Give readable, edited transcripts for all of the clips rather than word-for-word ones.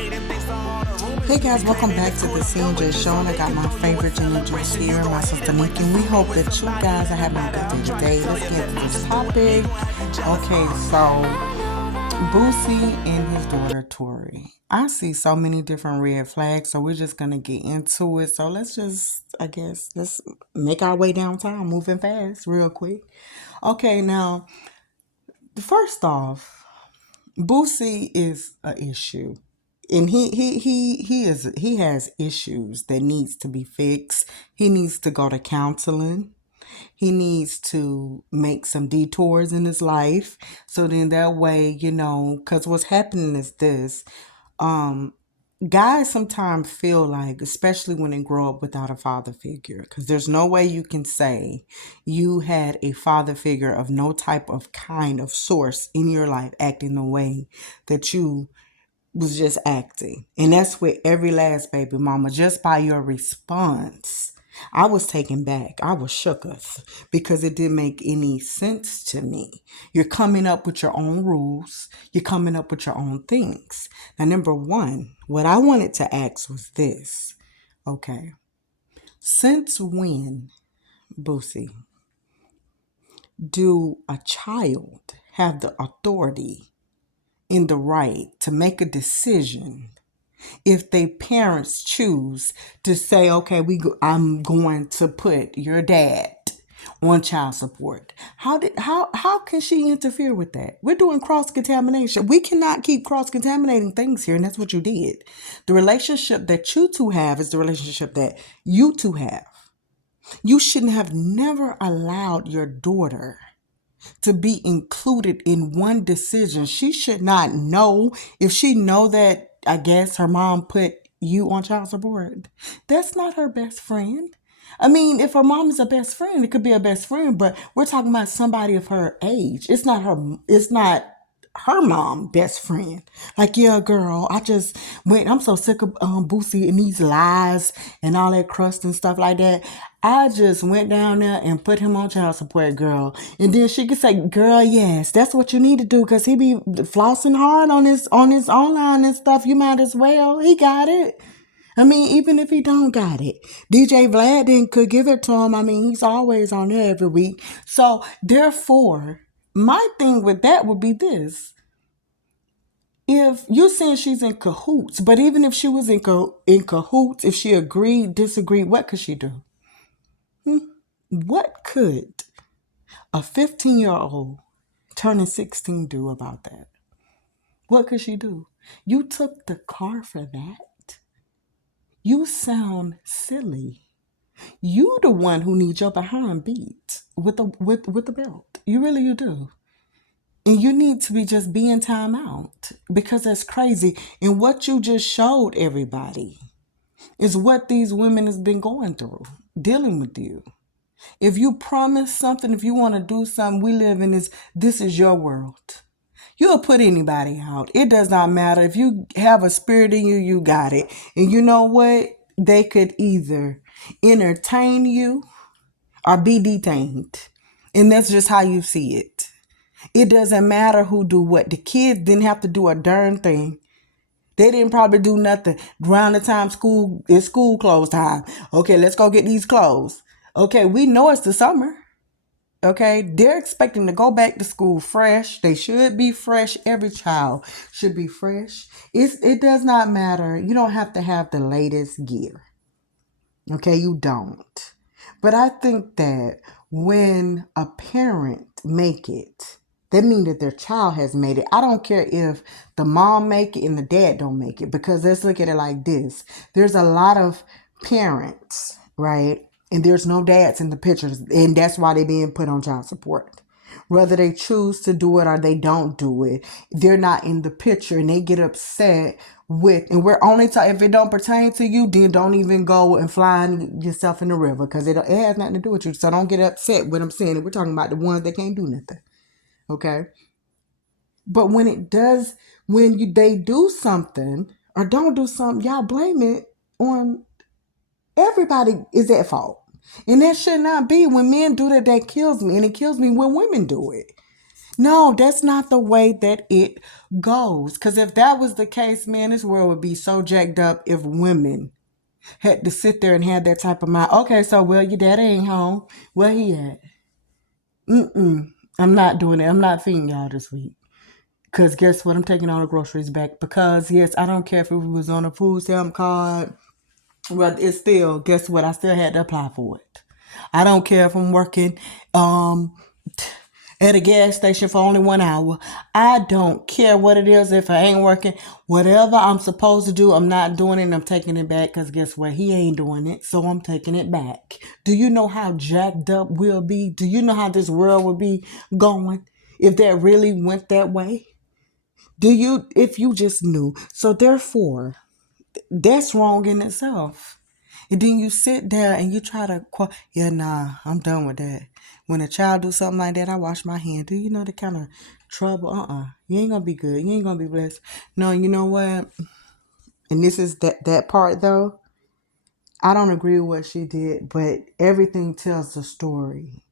Hey guys, welcome back to the CNJ show, and I got my favorite ginger juice here, my sister Nikki, and we hope that you guys are having a good day today. Let's get into this topic. Okay, so Boosie and his daughter Tori. I see so many different red flags, so we're just gonna get into it. So let's make our way downtown, moving fast, real quick. Okay, now first off, Boosie is an issue. And he has issues that needs to be fixed. He needs to go to counseling. He needs to make some detours in his life. So then that way, because what's happening is this. Guys sometimes feel like, especially when they grow up without a father figure, because there's no way you can say you had a father figure of no type of kind of source in your life acting the way that you was just acting. And that's with every last baby mama. Just by your response, I was taken back. I was shooketh because it didn't make any sense to me. You're coming up with your own rules. You're coming up with your own things. Now, number one, what I wanted to ask was this. Okay. Since when, Boosie, do a child have the authority in the right to make a decision if their parents choose to say, okay, I'm going to put your dad on child support? How can she interfere with that? We're doing cross-contamination. We cannot keep cross-contaminating things here, and that's what you did. The relationship that you two have is the relationship that you two have. You shouldn't have never allowed your daughter to be included in one decision. She should not know. If she know that, I guess, her mom put you on child support, that's not her best friend. I mean, if her mom is a best friend, it could be a best friend, but we're talking about somebody of her age. It's not her mom best friend. Like, yeah, girl, I'm so sick of Boosie and these lies and all that crust and stuff like that. I just went down there and put him on child support, girl. And then she could say, girl, yes, that's what you need to do, because he be flossing hard on his online and stuff. You might as well. He got it. I mean, even if he don't got it, DJ Vlad could give it to him. I mean, he's always on there every week. So therefore, my thing with that would be this. If you're saying she's in cahoots, but even if she was in cahoots, if she agreed, disagreed, what could she do? What could a 15-year-old turning 16 do about that? What could she do? You took the car for that? You sound silly. You the one who needs your behind beat with the belt. You do. And you need to be just being time out, because that's crazy. And what you just showed everybody is what these women has been going through, dealing with you. If you promise something, if you want to do something, we live in this is your world. You'll put anybody out. It does not matter. If you have a spirit in you, you got it. And you know what? They could either entertain you or be detained. And that's just how you see it. It doesn't matter who do what. The kids didn't have to do a darn thing. They didn't probably do nothing around the time it's school close time. Okay, let's go get these clothes. Okay, we know it's the summer. Okay, they're expecting to go back to school fresh. They should be fresh. Every child should be fresh. It does not matter. You don't have to have the latest gear. Okay, you don't. But I think that when a parent make it, that means that their child has made it. I don't care if the mom make it and the dad don't make it, because let's look at it like this. There's a lot of parents, right? And there's no dads in the pictures, and that's why they're being put on child support. Whether they choose to do it or they don't do it, they're not in the picture, and they get upset and we're only talking, if it don't pertain to you, then don't even go and fly yourself in the river, because it has nothing to do with you. So don't get upset when I'm saying it. We're talking about the ones that can't do nothing. Okay? But when it does, they do something or don't do something, y'all blame it on everybody is at fault. And that should not be. When men do that, that kills me. And it kills me when women do it. No, that's not the way that it goes. Because if that was the case, man, this world would be so jacked up if women had to sit there and have that type of mind. Okay, so, well, your daddy ain't home. Where he at? Mm-mm. I'm not doing it. I'm not feeding y'all this week. Because guess what? I'm taking all the groceries back. Because, yes, I don't care if it was on a food stamp card. Well, it's still, guess what? I still had to apply for it. I don't care if I'm working um, at a gas station for only 1 hour. I don't care what it is if I ain't working. Whatever I'm supposed to do, I'm not doing it and I'm taking it back because guess what? He ain't doing it, so I'm taking it back. Do you know how jacked up we'll be? Do you know how this world would be going if that really went that way? Do you, if you just knew? So therefore, that's wrong in itself. And then you sit there and you try to, yeah, nah, I'm done with that. When a child do something like that, I wash my hand. Do you know the kind of trouble? You ain't gonna be good. You ain't gonna be blessed. No, you know what? And this is that part though. I don't agree with what she did, but everything tells the story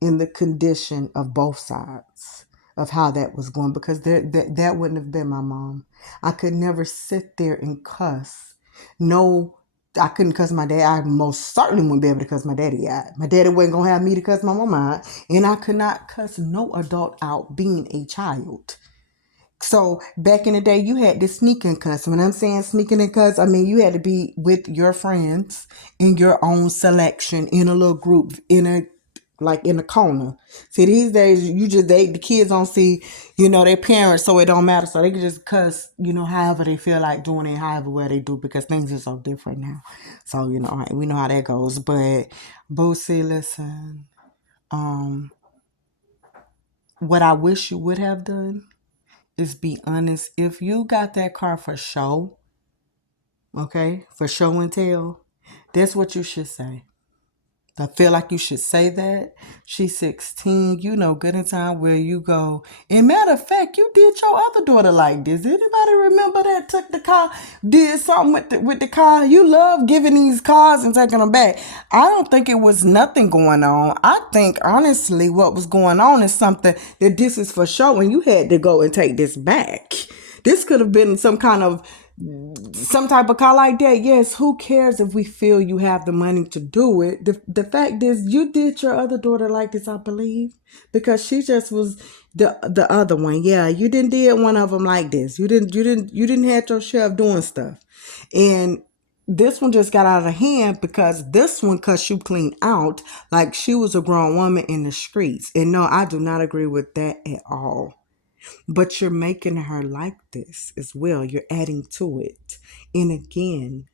in the condition of both sides of how that was going because that wouldn't have been my mom. I could never sit there and cuss. No, I couldn't cuss my dad. I most certainly wouldn't be able to cuss my daddy out. My daddy wasn't going to have me to cuss my mom out. And I could not cuss no adult out being a child. So back in the day, you had to sneak and cuss. When I'm saying sneaking and cuss, I mean you had to be with your friends in your own selection in a little group in a corner. See, these days the kids don't see, their parents, so it don't matter. So they can just cuss, however they feel like doing it, however well they do, because things are so different now. So, we know how that goes. But Boosie, listen, what I wish you would have done is be honest. If you got that car for show, okay, for show and tell, that's what you should say. I feel like you should say that. She's 16, good in time where you go. And matter of fact, you did your other daughter like this. Anybody remember that? Took the car, did something with the car. You love giving these cars and taking them back. I don't think it was nothing going on. I think honestly what was going on is something that this is for show and you had to go and take this back. This could have been some type of car like that. Yes, who cares if we feel you have the money to do it? The fact is you did your other daughter like this, I believe, because she just was the other one. Yeah, you didn't did one of them like this. You didn't have your share of doing stuff. And this one just got out of hand because this one cussed you clean out like she was a grown woman in the streets. And no, I do not agree with that at all. But you're making her like this as well. You're adding to it. And again,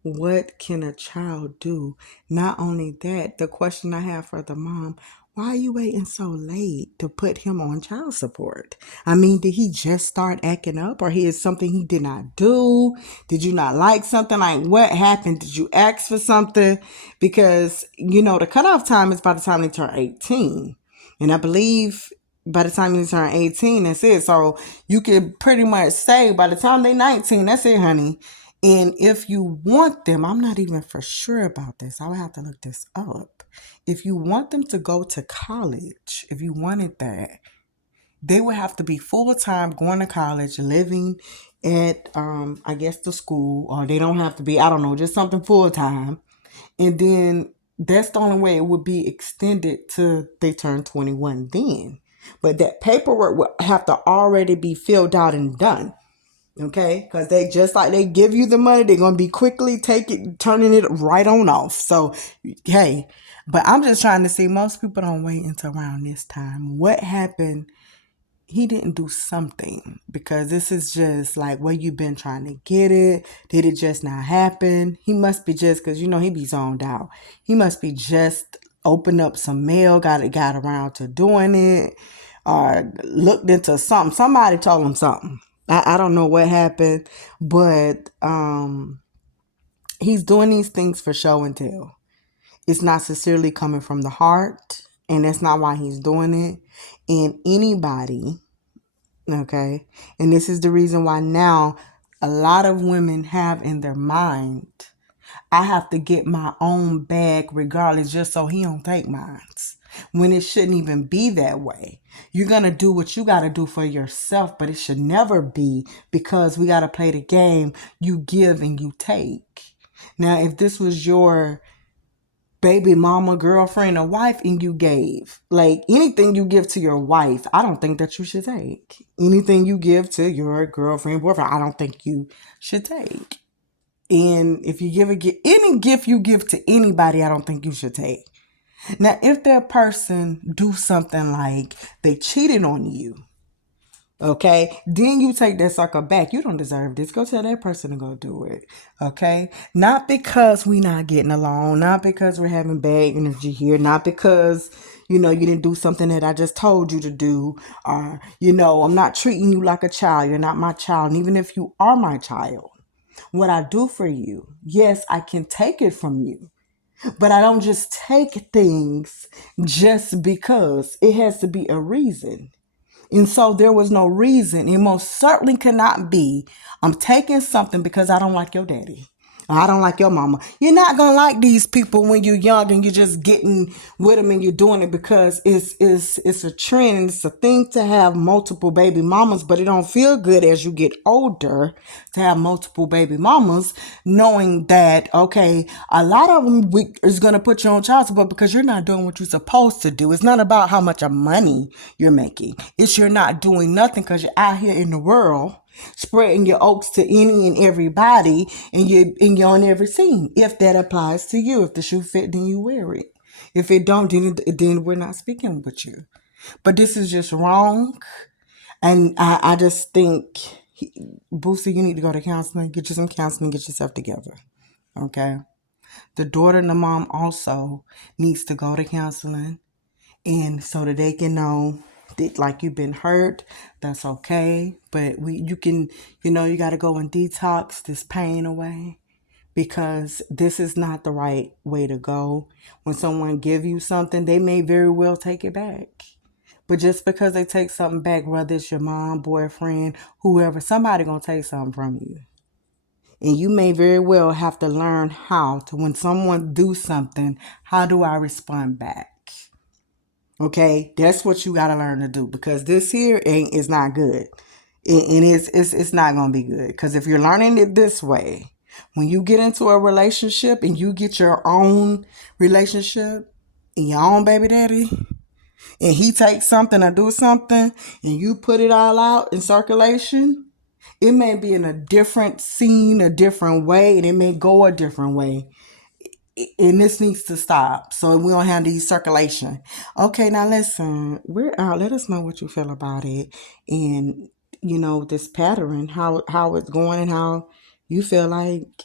what can a child do? Not only that, the question I have for the mom, why are you waiting so late to put him on child support? I mean, did he just start acting up or is something he did not do? Did you not like something? Like what happened? Did you ask for something? Because, the cutoff time is by the time they turn 18. And I believe by the time you turn 18, that's it. So you can pretty much say by the time they 19, that's it, honey. And if you want them, I'm not even for sure about this. I would have to look this up. If you want them to go to college, if you wanted that, they would have to be full-time going to college, living at, I guess, the school, or they don't have to be, I don't know, just something full-time. And then that's the only way it would be extended to they turn 21 then. But that paperwork would have to already be filled out and done. Okay, because they just like they give you the money, they're gonna be quickly turning it right on off. So, hey, but I'm just trying to see. Most people don't wait until around this time. What happened? He didn't do something because this is just like where you've been trying to get it. Did it just not happen? He must be just because he be zoned out. He must be just opened up some mail, got around to doing it, or looked into something. Somebody told him something. I don't know what happened, but he's doing these things for show and tell. It's not sincerely coming from the heart, and that's not why he's doing it. And anybody, okay, and this is the reason why now a lot of women have in their mind, I have to get my own bag regardless just so he don't take mine. when it shouldn't even be that way. You're going to do what you got to do for yourself, but it should never be because we got to play the game. You give and you take. Now, if this was your baby mama, girlfriend, or wife, and you gave, like anything you give to your wife, I don't think that you should take. Anything you give to your girlfriend, boyfriend, I don't think you should take. And if you give any gift you give to anybody, I don't think you should take. Now, if that person do something like they cheated on you, okay, then you take that sucker back. You don't deserve this. Go tell that person to go do it. Okay, not because we not getting along, not because we're having bad energy here, not because you didn't do something that I just told you to do, or I'm not treating you like a child. You're not my child, and even if you are my child, what I do for you, yes, I can take it from you. But I don't just take things just because. It has to be a reason. And so there was no reason. It most certainly cannot be, I'm taking something because I don't like your daddy. I don't like your mama. You're not going to like these people when you're young and you're just getting with them and you're doing it because it's a trend. It's a thing to have multiple baby mamas, but it don't feel good as you get older to have multiple baby mamas, knowing that, okay, a lot of them is going to put you on child support because you're not doing what you're supposed to do. It's not about how much of money you're making. It's you're not doing nothing because you're out here in the world spreading your oats to any and everybody, and you're on every scene. If that applies to you, if the shoe fit, then you wear it. If it don't, then we're not speaking with you. But this is just wrong, and I just think, Boosie, you need to go to counseling. Get you some counseling. Get yourself together. Okay. The daughter and the mom also needs to go to counseling, and so that they can know that, like, you've been hurt, that's okay. But you got to go and detox this pain away, because this is not the right way to go. When someone give you something, they may very well take it back. But just because they take something back, whether it's your mom, boyfriend, whoever, somebody gonna take something from you. And you may very well have to learn how to, when someone do something, how do I respond back? Okay, that's what you got to learn to do, because this here is not good. And it's not going to be good. Because if you're learning it this way, when you get into a relationship and you get your own relationship and your own baby daddy, and he takes something or do something and you put it all out in circulation, it may be in a different scene, a different way, and it may go a different way. And this needs to stop so we don't have these circulation. Okay, now listen, we're out. Let us know what you feel about it, and this pattern, how it's going, and how you feel like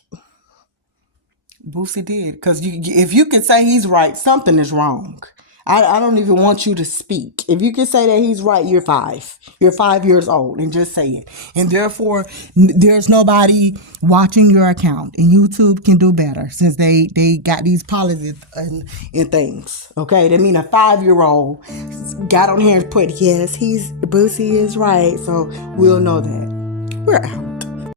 Boosie did. Because if you can say he's right, something is wrong. I don't even want you to speak. If you can say that he's right, you're 5. You're 5 years old, and just say it. And therefore, there's nobody watching your account. And YouTube can do better, since they got these policies and things. Okay, that mean a 5-year-old got on here and put, yes, Boosie is right. So we'll know that. We're out.